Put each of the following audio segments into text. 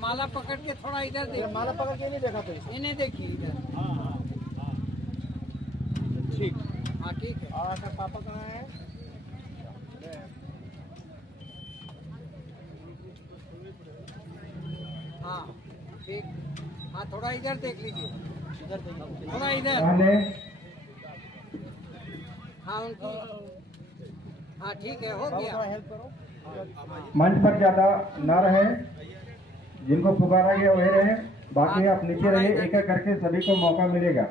माला पकड़ के थोड़ा इधर देखिए। माला पकड़ के नहीं देखा तो इन्हें देखिए इधर। ठीक। हाँ ठीक है। और आपका पापा कहाँ है? हाँ ठीक। हाँ थोड़ा इधर देख लीजिए। इधर देखिए। थोड़ा इधर। हाँ उनकी। हाँ ठीक है, हो गया। हेल्प करो। मंच पर ज्यादा ना रहे, जिनको पुकारा गया वही रहे, बाकी आप नीचे रहिए, एक एक करके सभी को मौका मिलेगा।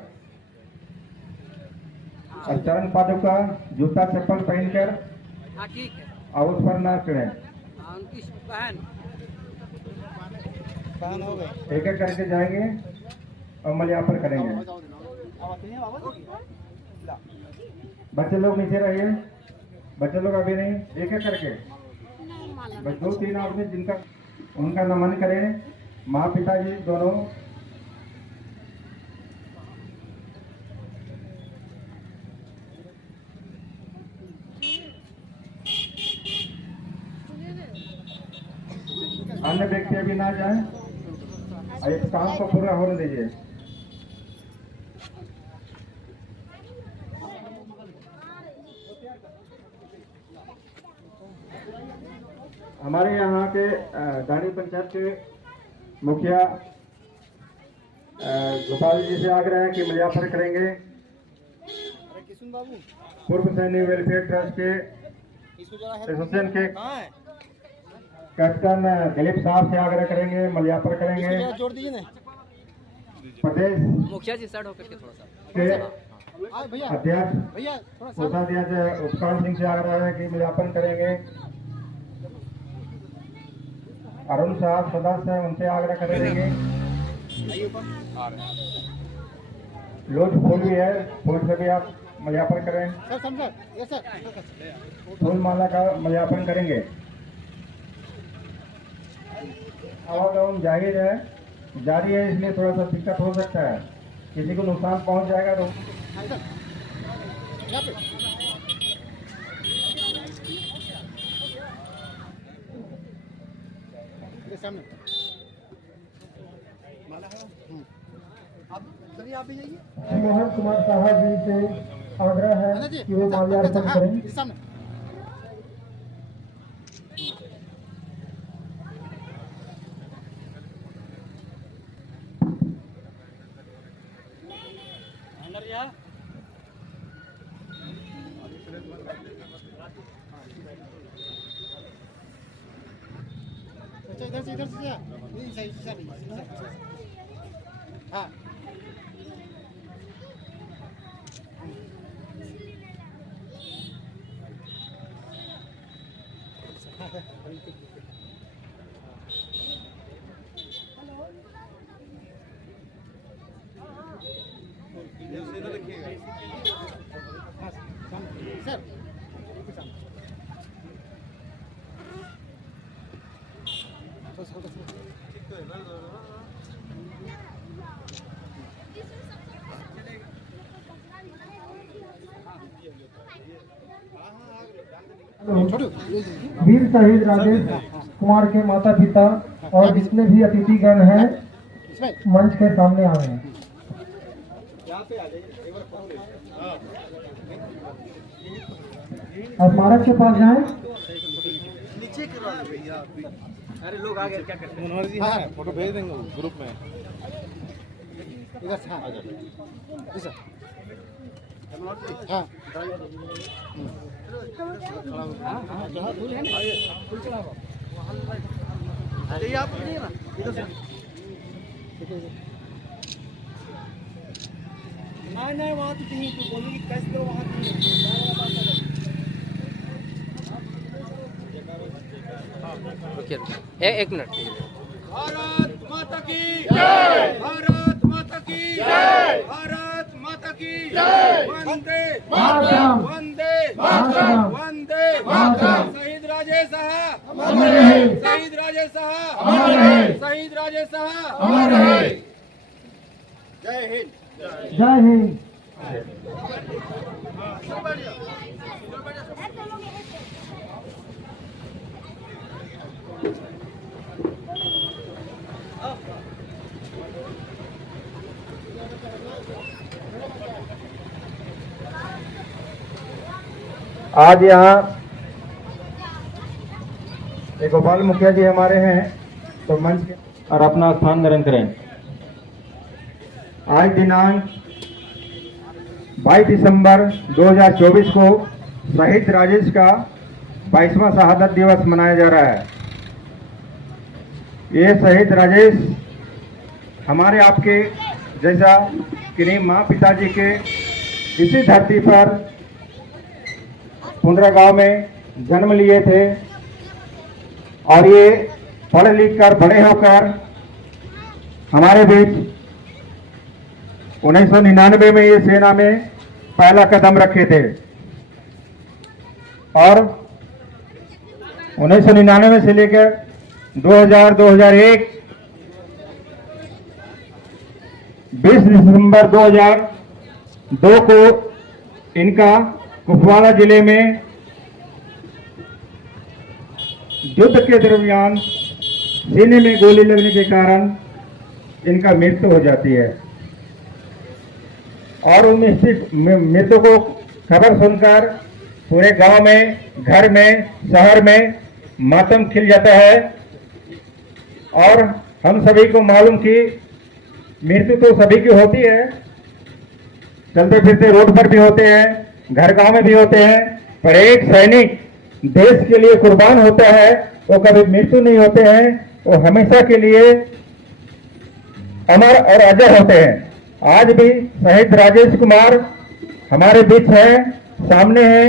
और चरण पादुका जूता चप्पल पहनकर हाँ ठीक है। और उस पर ना चढ़े। हाँ उनकी बहन हो गए। एक एक करके जाएंगे और मल्यार्पण करेंगे। बच्चे लोग नीचे रहिए, बच्चे लोग अभी नहीं, एक एक करके बस 2-3 आदमी जिनका उनका नमन करें, माँ पिताजी दोनों। अन्य व्यक्ति अभी ना जाए, इस काम को पूरा होने दीजिए। हमारे यहाँ के दानी पंचायत के मुखिया गोपाल जी से आग्रह है कि मल्यार्पण करेंगे। पूर्व सैनिक वेलफेयर ट्रस्ट के एसोसिएशन के कैप्टन दिलीप साहब से आग्रह करेंगे, मल्यार्पण करेंगे। जोड़ दीजिए ना। प्रदेश मुखिया जी साइड होकर के थोड़ा सा के भैया अध्यक्ष भैया थोड़ा सा कोषाध्यक्ष उपकांत सिंह से आग्रह है कि मल्यार्पण करेंगे। अरुण साहब सदस्य हैं, उनसे आग्रह करेंगे। लोज फूल भी है, फूल से भी आप मल्यार्पण करें। सर समझा यस सर। फूल माला का मल्यार्पण करेंगे। आवागमन जाहिर है, जारी है, इसलिए थोड़ा सा दिक्कत हो सकता है, किसी को नुकसान पहुंच जाएगा तो यहाँ पे ये सामने आप चलिए, आप भी जाइए। मोहन कुमार साहब जी से आग्रह है कि वो माल्यार्पण करें। ये सामने अंदर जा। इधर से जा। नहीं सही सही हाँ सर वीर शहीद राजेश कुमार के माता पिता और जितने भी अतिथिगण हैं मंच के सामने आए हैं। स्मारक के पास जाएं। नीचे करवा दो भैया। अरे लोग आ गए, क्या करते हैं? मनोहर जी हाँ फोटो भेज देंगे ग्रुप में। इधर से हाँ जी सर हाँ हाँ फूल है ना, फूल चढ़ाओ। अरे आप नहीं ना इधर से नहीं वहाँ तो कहीं तो बोलेंगे कैसे करो वहाँ एक मिनट। भारत माता की जय। भारत माता की जय। भारत माता की जय। वंदे मातरम। वंदे मातरम। वंदे मातरम। शहीद राजेश साहब अमर रहे। शहीद राजेश साहब अमर रहे। शहीद राजेश साहब अमर रहे। जय हिंद। जय हिंद। आज यहाँ एक गोपाल मुखिया जी हमारे हैं, तो मंच के और अपना स्थान ग्रहण करें। आज दिनांक 22 दिसंबर 2024 को शहीद राजेश का 22वां शहादत दिवस मनाया जा रहा है। ये शहीद राजेश हमारे आपके जैसा किन्हीं माँ पिताजी के इसी धरती पर पुंडरा गांव में जन्म लिए थे और ये पढ़ लिख कर बड़े होकर हमारे बीच 1999 में ये सेना में पहला कदम रखे थे और 1999 से लेकर 2000-2001 20 दिसंबर 2002 को इनका कुपवाड़ा जिले में युद्ध के दरमियान सीने में गोली लगने के कारण इनका मृत्यु हो जाती है और उन मृत्यु को खबर सुनकर पूरे गांव में, घर में, शहर में मातम खिल जाता है। और हम सभी को मालूम कि मृत्यु तो सभी की होती है, चलते फिरते रोड पर भी होते हैं, घर गांव में भी होते हैं, पर एक सैनिक देश के लिए कुर्बान होता है, वो कभी मृत्यु नहीं होते हैं, वो हमेशा के लिए अमर और अजय होते हैं। आज भी शहीद राजेश कुमार हमारे बीच है, सामने है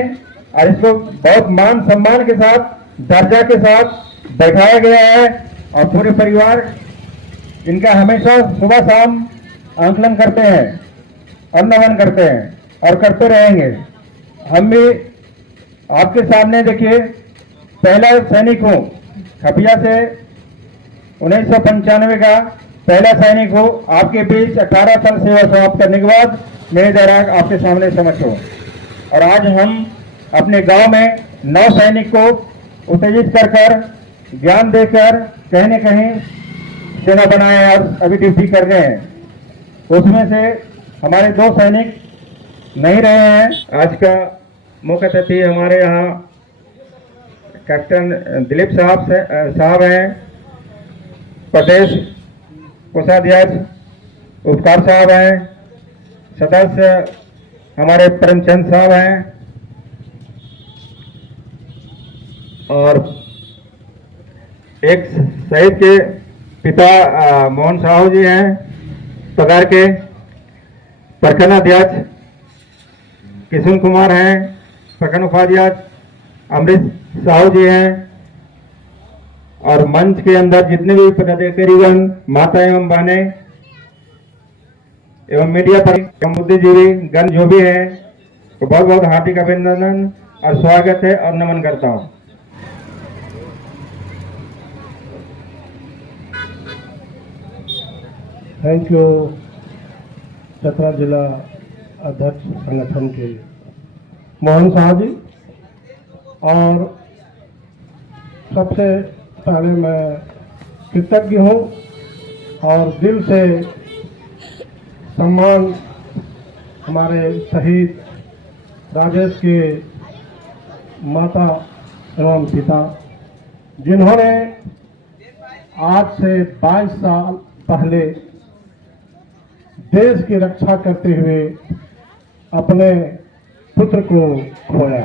और इसको बहुत मान सम्मान के साथ, दर्जा के साथ बैठाया गया है और पूरे परिवार इनका हमेशा सुबह शाम आंकलन करते हैं और नमन करते हैं और करते रहेंगे। हम भी आपके सामने देखिए, पहला सैनिक हूँ खपिया से 1995 का पहला सैनिक हो। आपके बीच 18 साल सेवा समाप्त करने के बाद मेरे दौरान आपके सामने समक्ष हो और आज हम अपने गांव में 9 सैनिक को उत्तेजित कर ज्ञान देकर कहीं न कहीं सेना बनाए और अभी ड्यूटी कर रहे हैं। उसमें से हमारे 2 सैनिक नहीं रहे हैं। आज का मुख्य अतिथि हमारे यहाँ कैप्टन दिलीप साहब हैं, प्रदेश कोषाध्यक्ष उपकार साहब हैं, सदस्य हमारे परमचंद साहब हैं और एक शहीद के पिता मोहन साहू जी हैं, पगार के प्रखंड अध्यक्ष किशन कुमार हैं, प्रखंड उपाध्यक्ष अमृत साहू जी हैं और मंच के अंदर जितने भी पदाधिकारीगण, माता एवं बहने एवं मीडिया पर बुद्धिजीवी गण जो भी हैं, तो बहुत बहुत हार्दिक अभिनंदन और स्वागत है और नमन करता हूं। थैंक यू चतरा जिला अध्यक्ष संगठन के मोहन साहू जी। और सबसे पहले मैं कृतज्ञ हूँ और दिल से सम्मान हमारे शहीद राजेश के माता एवं पिता, जिन्होंने आज से 22 साल पहले देश की रक्षा करते हुए अपने पुत्र को खोया।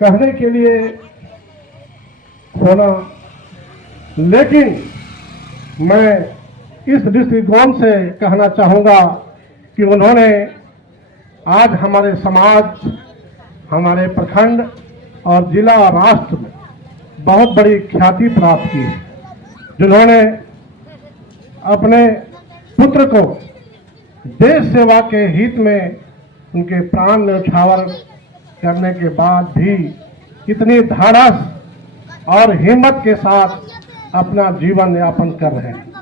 कहने के लिए खोना, लेकिन मैं इस दृष्टिकोण से कहना चाहूँगा कि उन्होंने आज हमारे समाज, हमारे प्रखंड और जिला और राष्ट्र में बहुत बड़ी ख्याति प्राप्त की है, जिन्होंने अपने पुत्र को देश सेवा के हित में उनके प्राण न्यौछावर करने के बाद भी इतनी धाड़स और हिम्मत के साथ अपना जीवन यापन कर रहे हैं।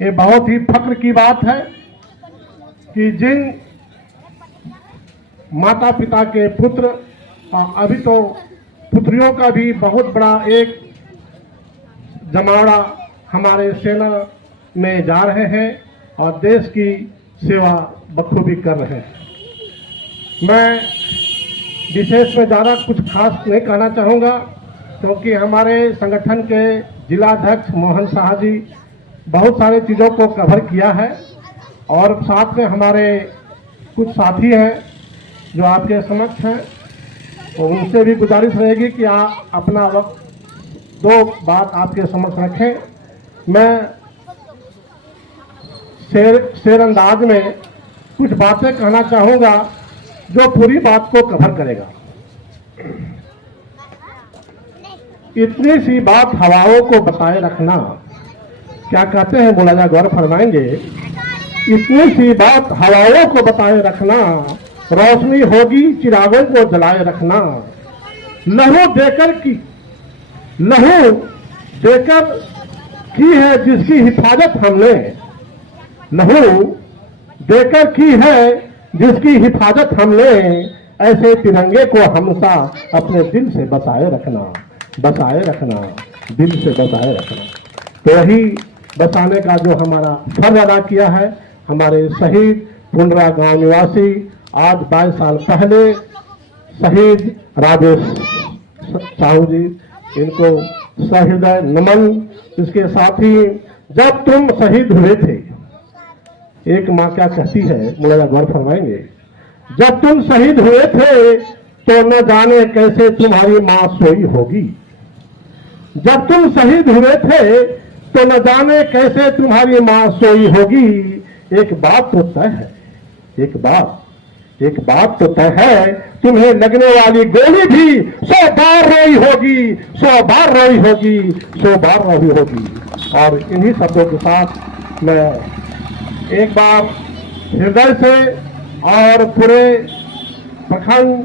ये बहुत ही फक्र की बात है कि जिन माता पिता के पुत्र, अभी तो पुत्रियों का भी बहुत बड़ा एक जमावड़ा हमारे सेना में जा रहे हैं और देश की सेवा बखूबी कर रहे हैं। मैं विशेष में ज़्यादा कुछ खास नहीं कहना चाहूँगा, क्योंकि हमारे संगठन के जिलाध्यक्ष मोहन शाह जी बहुत सारी चीज़ों को कवर किया है, और साथ में हमारे कुछ साथी हैं जो आपके समक्ष हैं, तो उनसे भी गुजारिश रहेगी कि आप अपना वक्त 2 बात आपके समक्ष रखें। मैं शेर अंदाज में कुछ बातें कहना चाहूँगा जो पूरी बात को कवर करेगा। इतनी सी बात हवाओं को बताए रखना, क्या कहते हैं मुलाजा गौर फरमाएंगे, इतनी सी बात हवाओं को बताए रखना, रोशनी होगी चिरागों को जलाए रखना, लहू देकर की है जिसकी हिफाजत हमने, लहू देकर की है जिसकी हिफाजत हमने, ऐसे तिरंगे को हमेशा अपने दिल से बसाए रखना, बसाए रखना, दिल से बसाए रखना। तो वही बसाने का जो हमारा फर्ज अदा किया है हमारे शहीद पुंडरा गांव निवासी, आज 22 साल पहले शहीद राजेश साहू जी, इनको सहृदय नमन। इसके साथ ही जब तुम शहीद हुए थे, एक माँ क्या कहती है मुलाजा गौर फरमाएंगे, जब तुम शहीद हुए थे तो न जाने कैसे तुम्हारी माँ सोई होगी, जब तुम शहीद हुए थे तो न जाने कैसे तुम्हारी माँ सोई होगी। एक बात तो तय है, एक बात तो तय है, तुम्हें लगने वाली गोली भी 100 बार रोई होगी, 100 बार रोई होगी, 100 बार रोई होगी। और इन्हीं शब्दों के साथ मैं एक बार हृदय से और पूरे प्रखंड,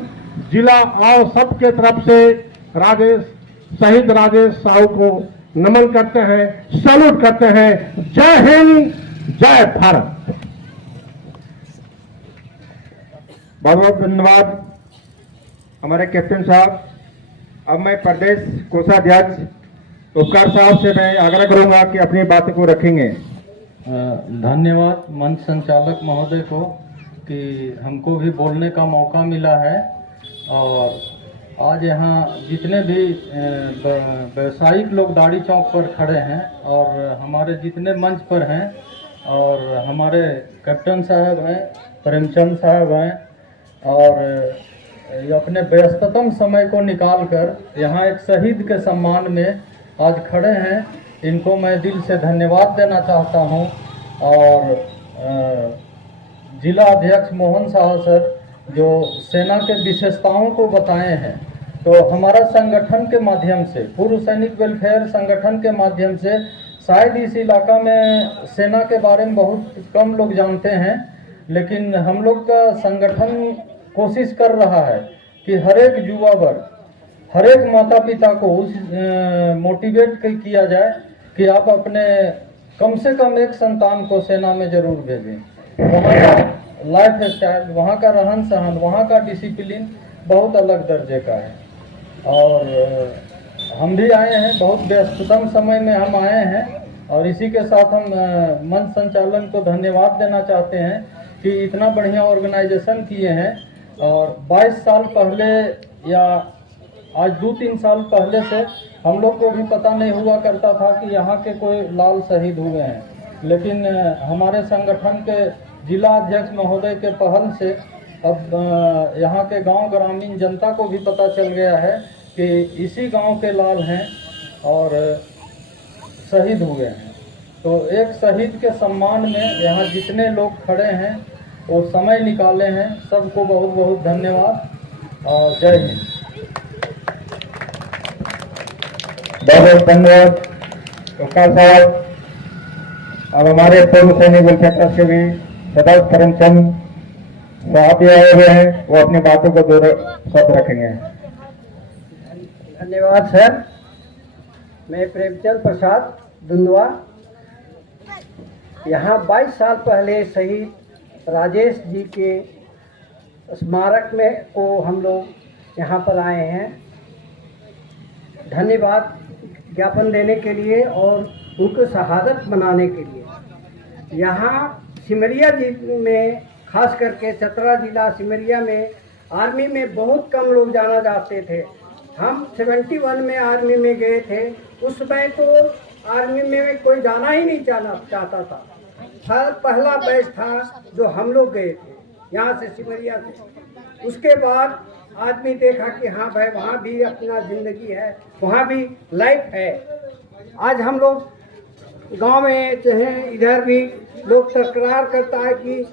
जिला और सबके तरफ से शहीद राजेश साहू को नमन करते हैं, सैल्यूट करते हैं। जय हिंद, जय भारत। बहुत बहुत धन्यवाद हमारे कैप्टन साहब। अब मैं प्रदेश कोषाध्यक्ष उपकार साहब से मैं आग्रह करूंगा कि अपनी बातों को रखेंगे। धन्यवाद मंच संचालक महोदय को कि हमको भी बोलने का मौका मिला है। और आज यहाँ जितने भी व्यवसायिक लोग दाढ़ी चौक पर खड़े हैं और हमारे जितने मंच पर हैं और हमारे कैप्टन साहब हैं, प्रेमचंद साहब हैं, और ये अपने व्यस्ततम समय को निकालकर यहाँ एक शहीद के सम्मान में आज खड़े हैं, इनको मैं दिल से धन्यवाद देना चाहता हूँ। और जिला अध्यक्ष मोहन शाह सर जो सेना के विशेषताओं को बताए हैं, तो हमारा संगठन के माध्यम से, पूर्व सैनिक वेलफेयर संगठन के माध्यम से शायद इस इलाका में सेना के बारे में बहुत कम लोग जानते हैं, लेकिन हम लोग का संगठन कोशिश कर रहा है कि हर एक युवा वर्ग, हर एक माता पिता को उस मोटिवेट किया जाए कि आप अपने कम से कम एक संतान को सेना में जरूर भेजें। वहाँ का लाइफ स्टाइल, वहाँ का रहन सहन, वहाँ का डिसिप्लिन बहुत अलग दर्जे का है। और हम भी आए हैं, बहुत व्यस्ततम समय में हम आए हैं, और इसी के साथ हम मंच संचालन को धन्यवाद देना चाहते हैं कि इतना बढ़िया ऑर्गेनाइजेशन किए हैं। और 22 साल पहले या आज 2-3 साल पहले से हम लोग को भी पता नहीं हुआ करता था कि यहाँ के कोई लाल शहीद हुए हैं, लेकिन हमारे संगठन के जिला अध्यक्ष महोदय के पहल से अब यहाँ के गांव ग्रामीण जनता को भी पता चल गया है कि इसी गांव के लाल हैं और शहीद हुए हैं। तो एक शहीद के सम्मान में यहाँ जितने लोग खड़े हैं वो समय निकाले हैं, सबको बहुत बहुत धन्यवाद और जय हिंद। बहुत बहुत धन्यवाद उपकार साहब। अब हमारे पूर्व सैनिक वेलफेयर ट्रस्ट के भी सदस्य प्रेमचंद साहब भी आए हुए हैं, वो अपनी बातों को 2 शब्द रखेंगे। धन्यवाद सर। मैं प्रेमचंद प्रसाद दुंदुआ, यहाँ 22 साल पहले शहीद राजेश जी के स्मारक में को हम लोग यहाँ पर आए हैं धन्यवाद ज्ञापन देने के लिए और उनको शहादत मनाने के लिए। यहाँ सिमरिया जी में, खास करके चतरा जिला सिमरिया में आर्मी में बहुत कम लोग जाना चाहते थे। हम 71 में आर्मी में गए थे। उस समय तो आर्मी में कोई जाना ही नहीं चाहता था। पहला बैच था जो हम लोग गए थे यहाँ से, सिमरिया से। उसके बाद आदमी देखा कि हाँ भाई वहाँ भी अपना ज़िंदगी है, वहाँ भी लाइफ है। आज हम लोग गांव में चाहे इधर भी लोग तकरार करता है कि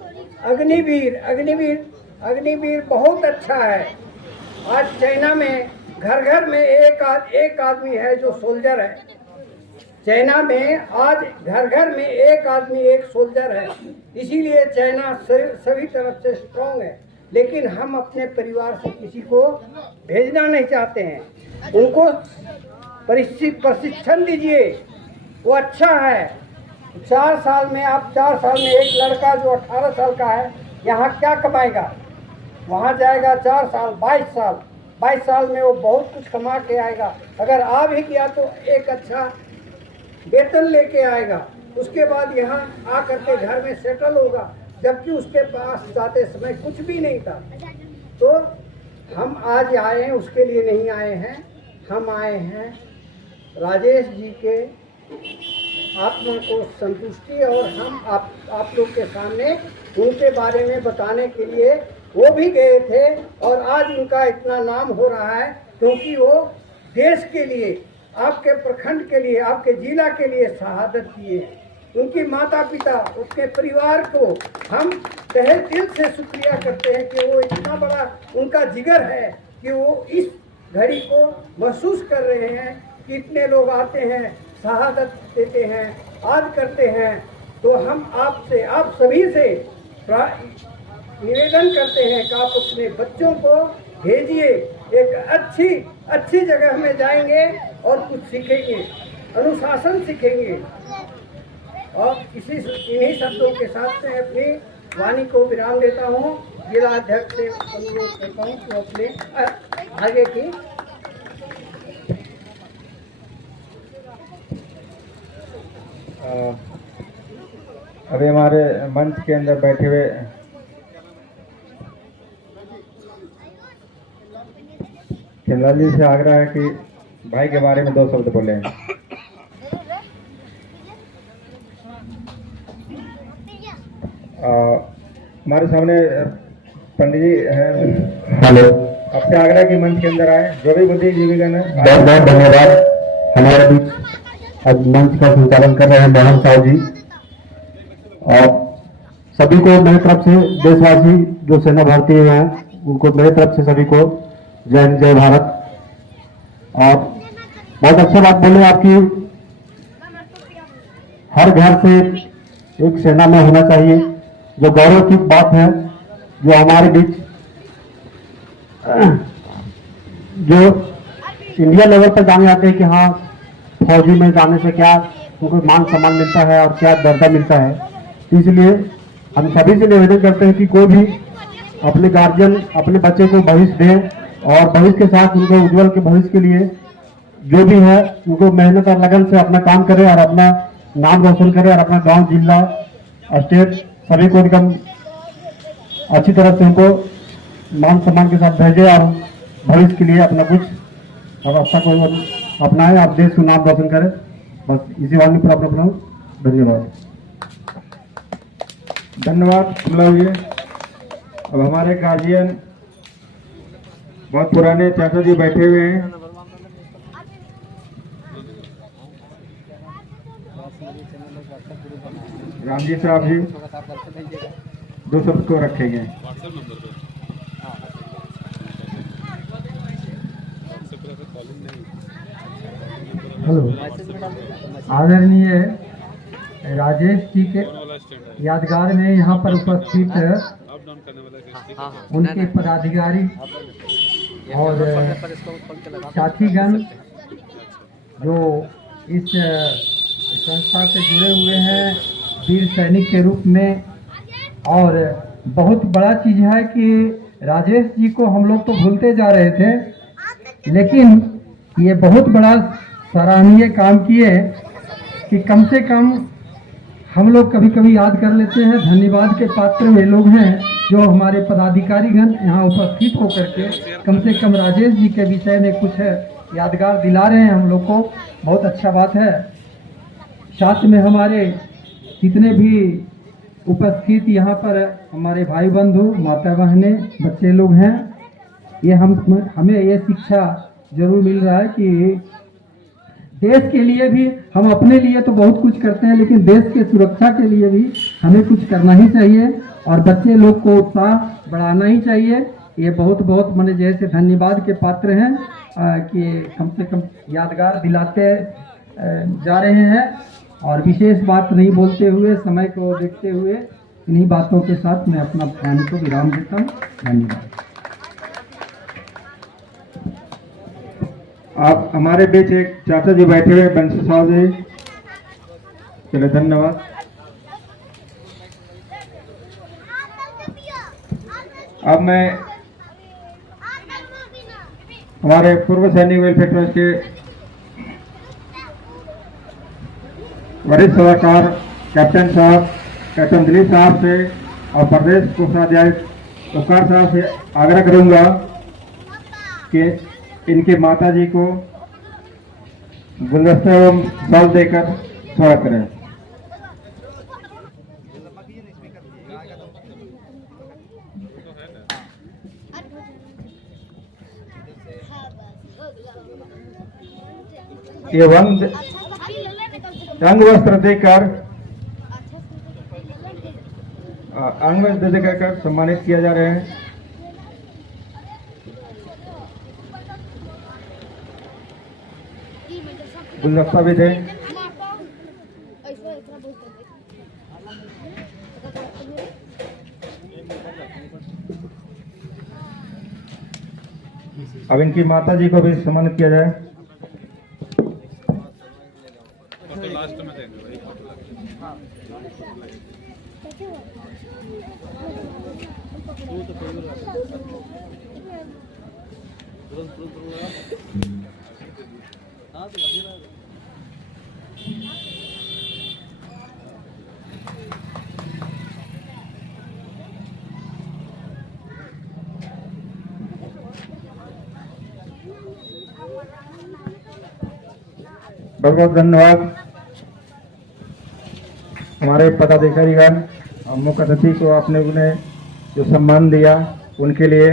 अग्निवीर अग्निवीर अग्निवीर बहुत अच्छा है। आज चाइना में घर घर में एक आदमी है जो सोल्जर है। चाइना में आज घर घर में एक आदमी एक सोल्जर है। इसीलिए चाइना सभी तरफ से स्ट्रांग है। लेकिन हम अपने परिवार से किसी को भेजना नहीं चाहते हैं। उनको प्रशिक्षण दीजिए, वो अच्छा है। 4 साल में एक लड़का जो 18 साल का है यहाँ क्या कमाएगा, वहाँ जाएगा 4 साल 22 साल में वो बहुत कुछ कमा के आएगा। अगर आ भी गया तो एक अच्छा वेतन लेके आएगा। उसके बाद यहाँ आकर के घर में सेटल होगा, जबकि उसके पास जाते समय कुछ भी नहीं था। तो हम आज आए हैं उसके लिए नहीं आए हैं, हम आए हैं राजेश जी के आत्मा को संतुष्टि और हम आप लोग के सामने उनके बारे में बताने के लिए वो भी गए थे। और आज उनका इतना नाम हो रहा है क्योंकि वो देश के लिए, आपके प्रखंड के लिए, आपके जिला के लिए शहादत दिए। उनकी माता पिता, उसके परिवार को हम तहे दिल से शुक्रिया करते हैं कि वो इतना बड़ा उनका जिगर है कि वो इस घड़ी को महसूस कर रहे हैं कि इतने लोग आते हैं, शहादत देते हैं, याद करते हैं। तो हम आपसे, आप सभी से निवेदन करते हैं कि आप अपने बच्चों को भेजिए। एक अच्छी जगह में जाएंगे और कुछ सीखेंगे, अनुशासन सीखेंगे। और इन्हीं शब्दों के साथ मैं अपनी वाणी को विराम देता हूँ। जिला अध्यक्ष से अनुरोध करता हूँ कि अपने आगे की अभी हमारे मंच के अंदर बैठे हुए खिलाड़ी से आग्रह है कि भाई के बारे में 2 शब्द बोले। हमारे सामने पंडित जी हैं। हेलो, आपसे आग्रह कि मंच के अंदर आए। जो भी बुद्धिजीवीगण है, बहुत बहुत धन्यवाद। हमारे बीच आज मंच का संचालन कर रहे हैं मोहन साहु जी। और सभी को मेरी तरफ से, देशवासी जो सेना भारतीय हैं उनको मेरी तरफ से सभी को जय हिंद जय भारत। और बहुत अच्छी बात बोले आपकी, हर घर से एक सेना में होना चाहिए। जो गौरव की बात है जो हमारे बीच जो इंडिया लेवल पर जाने जाते हैं कि हाँ फौजी में जाने से क्या उनको मान सम्मान मिलता है और क्या दर्जा मिलता है। इसलिए हम सभी से निवेदन करते हैं कि कोई भी अपने गार्जियन अपने बच्चे को भविष्य दे और भविष्य के साथ उनको उज्जवल के भविष्य के लिए जो भी है उनको मेहनत और लगन से अपना काम करे और अपना नाम रोशन करे और अपना गांव, जिला, स्टेट सभी को एकदम अच्छी तरह से उनको मान सम्मान के साथ भेजे और भविष्य के लिए अपना कुछ व्यवस्था को अपनाए और देश को नाम रोशन करे। बस इसी वाणी पर अपना धन्यवाद। धन्यवाद मतलब ये। अब हमारे गार्जियन बहुत पुराने चाचा जी बैठे हुए हैं। राम जी साहब जी 2 शब्द को रखेंगे। हेलो, आदरणीय राजेश जी के यादगार में यहाँ पर उपस्थित उनके पदाधिकारी और साथीगण जो इस संस्था से जुड़े हुए हैं वीर सैनिक के रूप में। और बहुत बड़ा चीज़ है कि राजेश जी को हम लोग तो भूलते जा रहे थे, लेकिन ये बहुत बड़ा सराहनीय काम किए कि कम से कम हम लोग कभी कभी याद कर लेते हैं। धन्यवाद के पात्र वे लोग हैं जो हमारे पदाधिकारीगण यहाँ उपस्थित होकर के कम से कम राजेश जी के विषय में कुछ यादगार दिला रहे हैं हम लोग को। बहुत अच्छा बात है। साथ में हमारे जितने भी उपस्थित यहाँ पर हमारे भाई बंधु, माता बहनें, बच्चे लोग हैं, ये हमें ये शिक्षा जरूर मिल रहा है कि देश के लिए भी, हम अपने लिए तो बहुत कुछ करते हैं, लेकिन देश के सुरक्षा के लिए भी हमें कुछ करना ही चाहिए और बच्चे लोग को उत्साह बढ़ाना ही चाहिए। ये बहुत बहुत मैंने जैसे धन्यवाद के पात्र हैं कि कम से कम यादगार दिलाते जा रहे हैं। और विशेष बात नहीं बोलते हुए, समय को देखते हुए, इन्हीं बातों के साथ मैं अपना बयान को विराम देता हूँ। धन्यवाद। आप हमारे बीच एक चाचा जी बैठे हुए, बंसी साहब जी, चलिए धन्यवाद। अब मैं हमारे पूर्व सैनिक वेलफेयर ट्रस्ट के वरिष्ठ सलाहकार कैप्टन दिलीप साहब से और प्रदेश कोषाध्यक्ष उपकार साहब से आग्रह करूंगा कि इनके माता जी को गुलदस्ता एवं फल देकर स्वागत करें। ये अंग वस्त्र देकर सम्मानित किया जा रहे हैं। गुलदस्ता भी दें। अब इनकी माता जी को भी सम्मानित किया जाए। बहुत बहुत धन्यवाद हमारे पदाधिकारीगण और मुख्य अतिथि को, आपने उन्हें जो सम्मान दिया उनके लिए।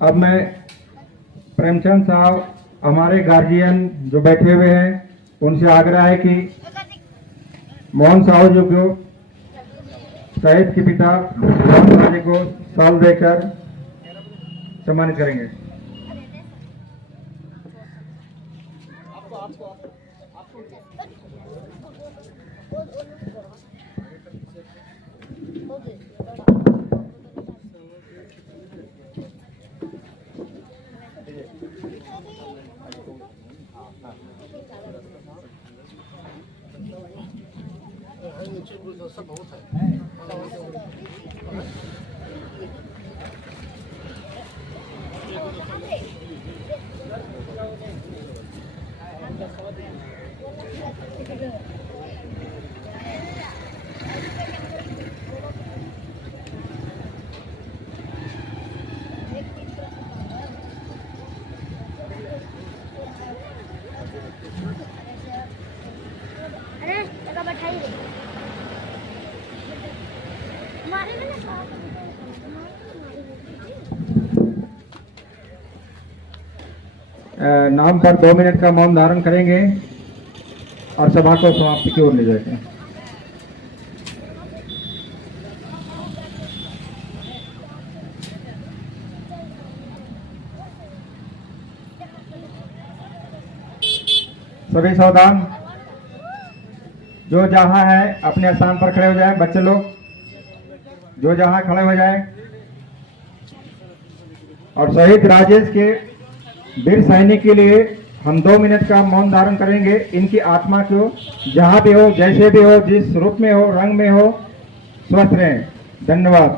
अब मैं प्रेमचंद साहब, हमारे गार्जियन जो बैठे हुए हैं, उनसे आग्रह है कि मोहन साहू जी को, शहीद के पिता मोहन साहू जी को साल देकर सम्मानित करेंगे। नाम पर 2 मिनट का मौन धारण करेंगे और सभा को समाप्ति की ओर ले जाएंगे। सभी सावधान, जो जहां है अपने स्थान पर खड़े हो जाएं। बच्चे लोग जो जहां खड़े हो जाएं और शहीद राजेश के वीर सैनिक के लिए हम 2 मिनट का मौन धारण करेंगे। इनकी आत्मा को जहां भी हो, जैसे भी हो, जिस रूप में हो, रंग में हो, स्वस्थ रहें। धन्यवाद।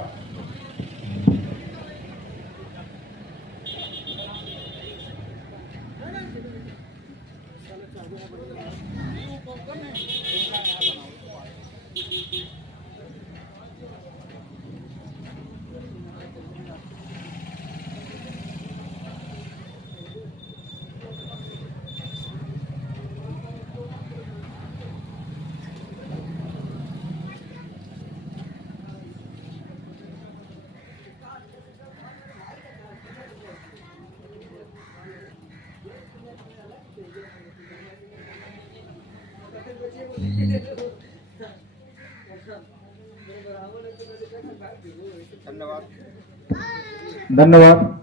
धन्यवाद।